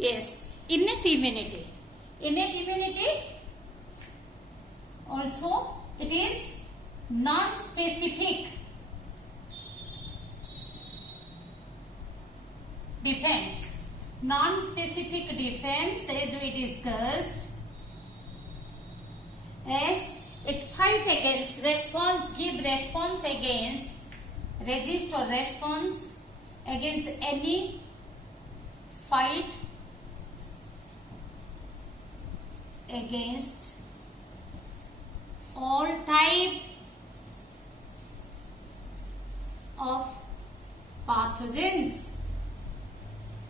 Yes, innate immunity. Innate immunity also it is non-specific defense. Non-specific defense, as we discussed, as it fight against, response, give response against, resist or response against any fight against all type of pathogens,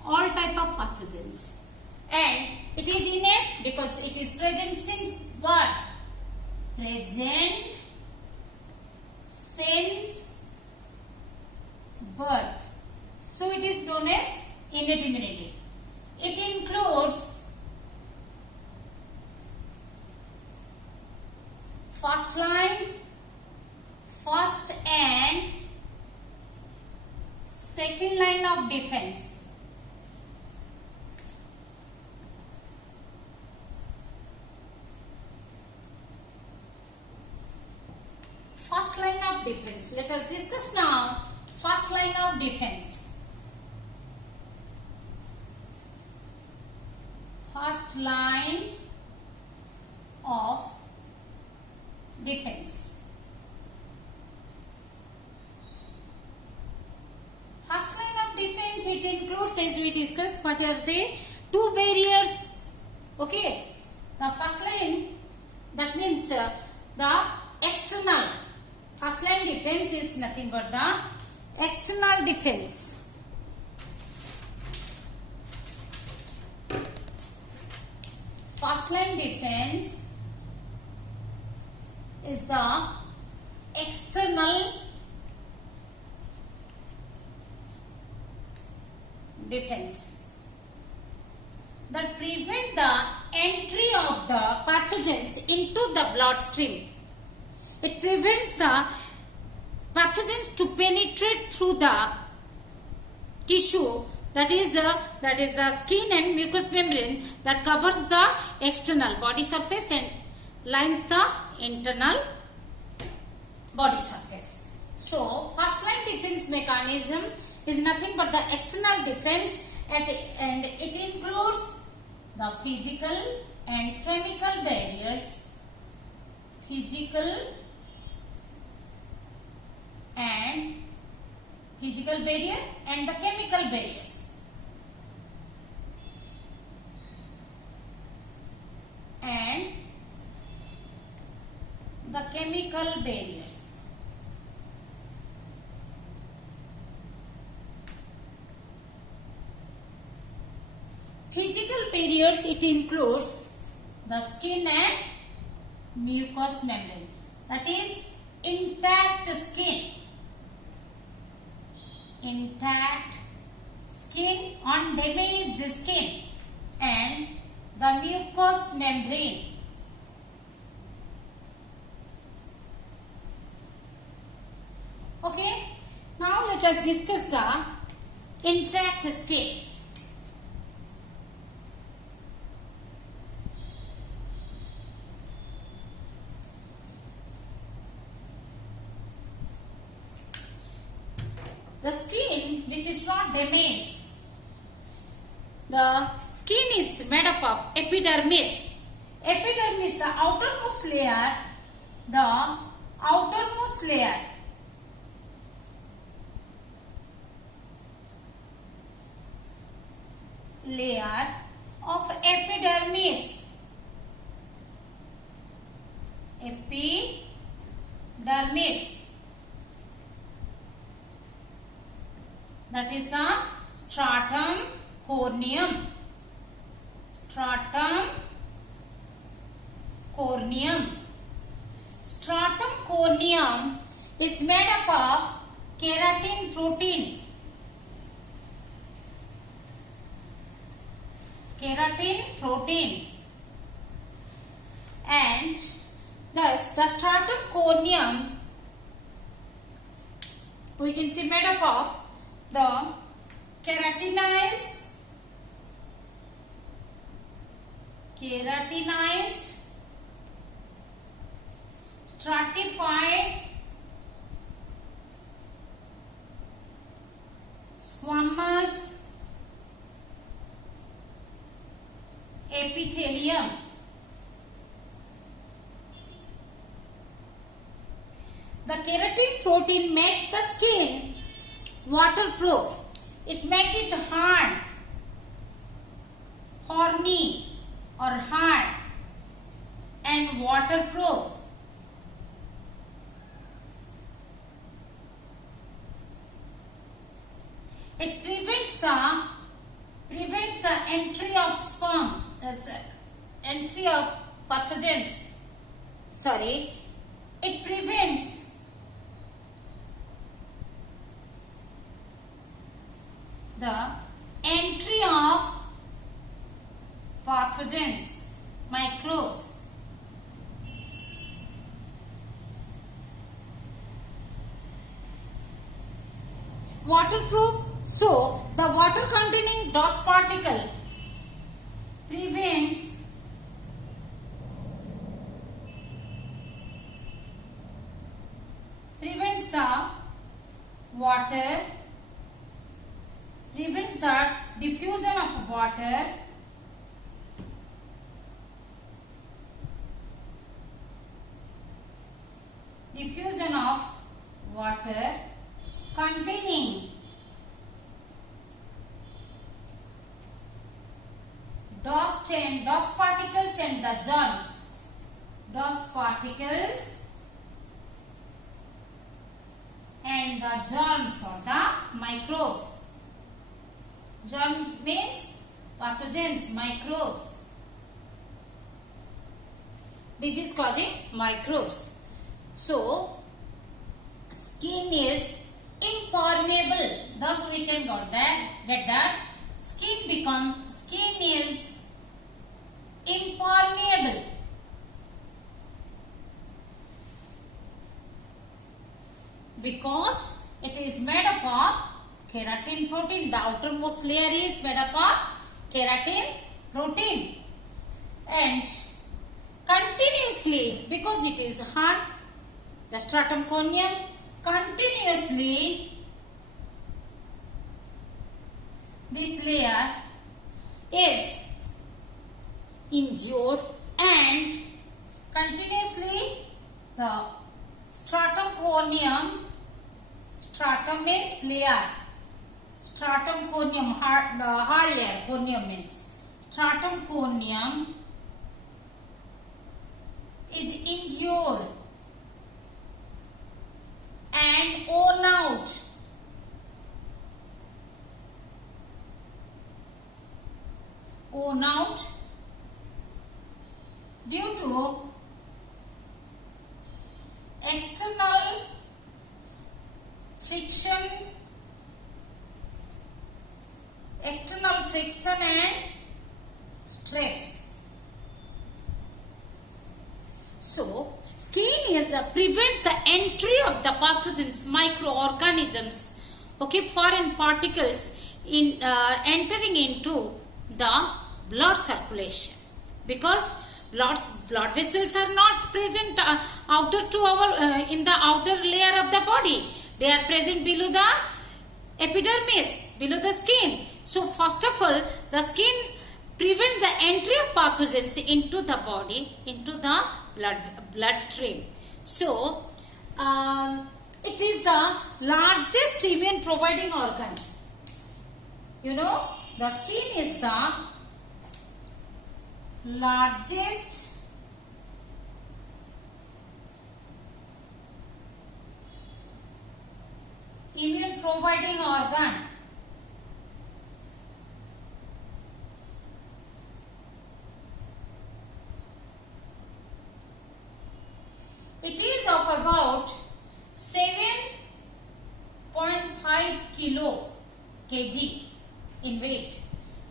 all type of pathogens, and it is innate because it is present since birth, present since birth. So it is known as innate immunity. It includes first line, first and second line of defense. First line of defense. Let us discuss now first line of defense. First line of defense. First line of defense, it includes, as we discussed, what are they? Two barriers. Okay. The first line, that means the external. First line defense is nothing but the external defense. First line defense is the external defense that prevent the entry of the pathogens into the bloodstream. It prevents the pathogens to penetrate through the tissue, that is the skin and mucous membrane that covers the external body surface and lines the internal body surface. So, first line defense mechanism is nothing but the external defense, and it includes the physical and chemical barriers. Physical barrier and the chemical barriers. And the chemical barriers. Physical barriers, it includes the skin and mucous membrane. That is intact skin. Intact skin, undamaged skin, and the mucous membrane. Okay, now let us discuss the intact skin. The skin which is not damaged, the skin is made up of epidermis. Epidermis, the outermost layer, of epidermis. That is the stratum corneum. Stratum corneum is made up of keratin protein. And thus the stratum corneum, we can see, made up of the keratinized keratinized, stratified, squamous epithelium. The keratin protein makes the skin waterproof. It makes it hard, horny or hard and waterproof. It prevents the entry of sperms, entry of pathogens. Sorry, it prevents the entry of pathogens, microbes. Waterproof. So, the water containing dust particle prevents the diffusion of water containing dust particles and the germs. Dust particles and the germs or the microbes. Germs means pathogens, microbes. This is causing microbes. So, skin is impermeable. Thus, we can get that skin is impermeable. Because it is made up of keratin protein. The outermost layer is made up of keratin protein. And continuously, because it is hard, the stratum corneum, continuously this layer is injured and continuously the stratum corneum, stratum means layer, stratum corneum, hard layer, corneum means stratum corneum is injured and worn out. Worn out due to external friction and stress. So, skin prevents the entry of the pathogens, microorganisms, okay, foreign particles in entering into the blood circulation, because blood vessels are not present in the outer layer of the body. They are present below the epidermis, below the skin. So first of all, the skin prevents the entry of pathogens into the body, into the bloodstream. So it is the largest immune providing organ. You know, the skin is the largest immune providing organ. It is of about 7.5 kg in weight.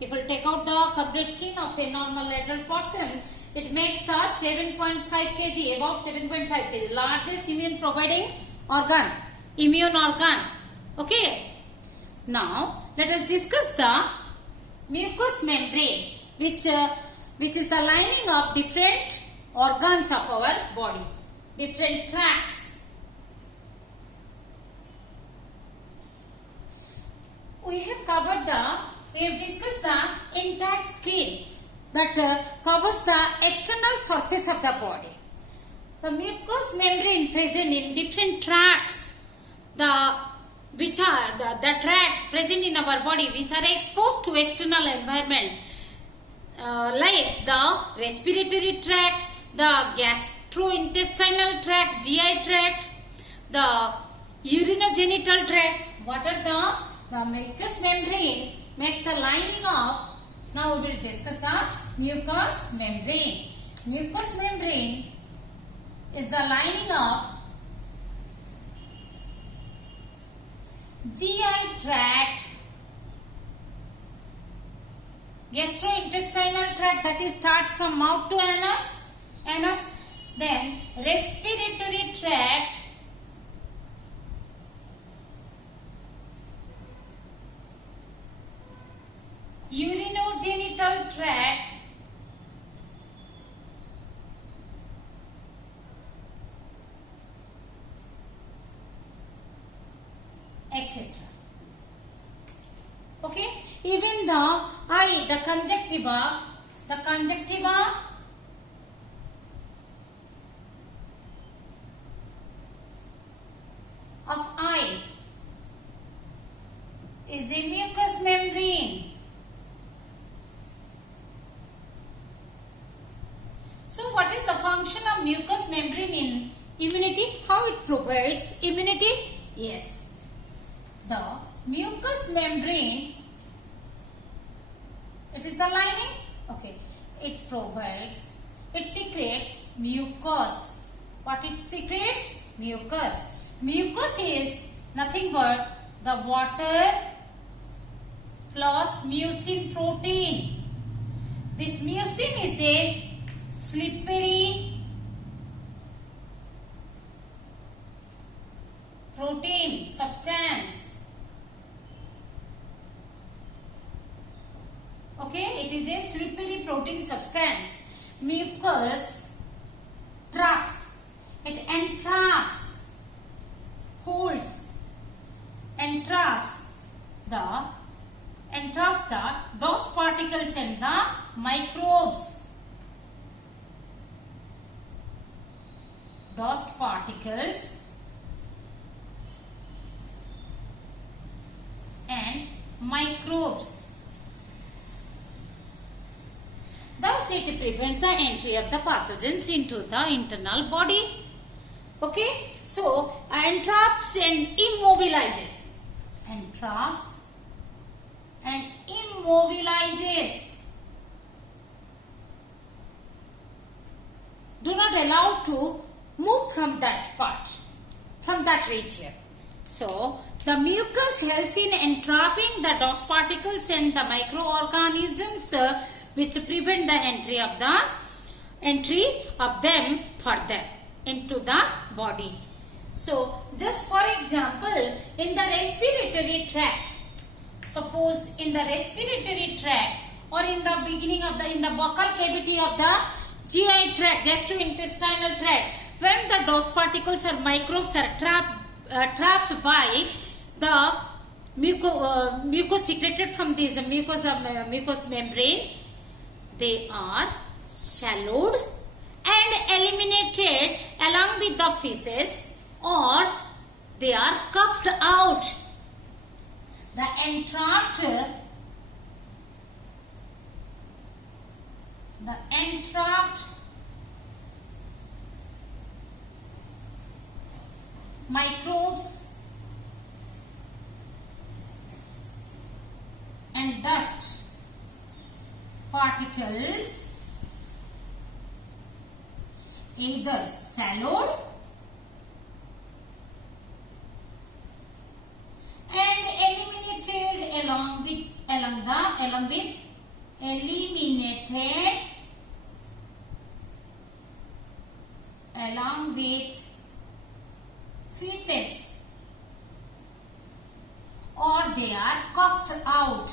If we take out the complete skin of a normal adult person, it makes the 7.5 kg, about 7.5 kg, largest immune providing organ, immune organ. Okay. Now, let us discuss the mucous membrane, which which is the lining of different organs of our body, different tracts. We have discussed the intact skin that covers the external surface of the body. The mucous membrane present in different tracts, which are the tracts present in our body which are exposed to external environment, like the respiratory tract, the gastrointestinal tract, GI tract, the urinogenital tract. What are the mucous membrane makes the lining of. Now we will discuss the mucous membrane. Mucous membrane is the lining of GI tract, gastrointestinal tract, that is starts from mouth to anus, then respiratory tract, urinogenital tract, etc. Okay, even the eye, the conjunctiva of eye is a mucous membrane. So what is the function of mucous membrane in immunity? How it provides immunity? Yes, the mucous membrane, it is the lining. Okay, it secretes mucus. What it secretes? Mucus. Mucus is nothing but the water plus mucin protein. This mucin is a slippery protein substance. Okay, it is a slippery protein substance. Mucus traps. It entraps, holds, entraps the dust particles and the microbes. Dust particles and microbes. Thus it prevents the entry of the pathogens into the internal body. Okay, so entraps and immobilizes. Entraps and immobilizes. Do not allow to move from that part, from that region. So the mucus helps in entrapping the dust particles and the microorganisms which prevent the entry of them further into the body. So just for example, in the respiratory tract, suppose in the respiratory tract or in the beginning of in the buccal cavity of the GI tract, gastrointestinal tract, when the dust particles or microbes are trapped by the mucus secreted from this mucous membrane, they are swallowed and eliminated along with the feces, or they are coughed out. The entrapped microbes and dust particles either swallowed and eliminated along with feces, or they are coughed out.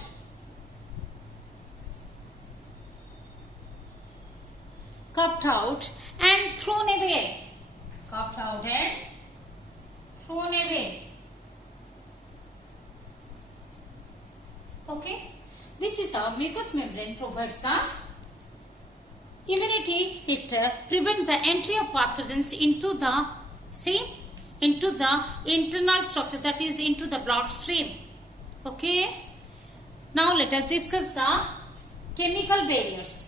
coughed out and thrown away. Coughed out and thrown away. Okay. This is how mucous membrane provides the immunity. It prevents the entry of pathogens into the internal structure, that is into the bloodstream. Okay. Now let us discuss the chemical barriers.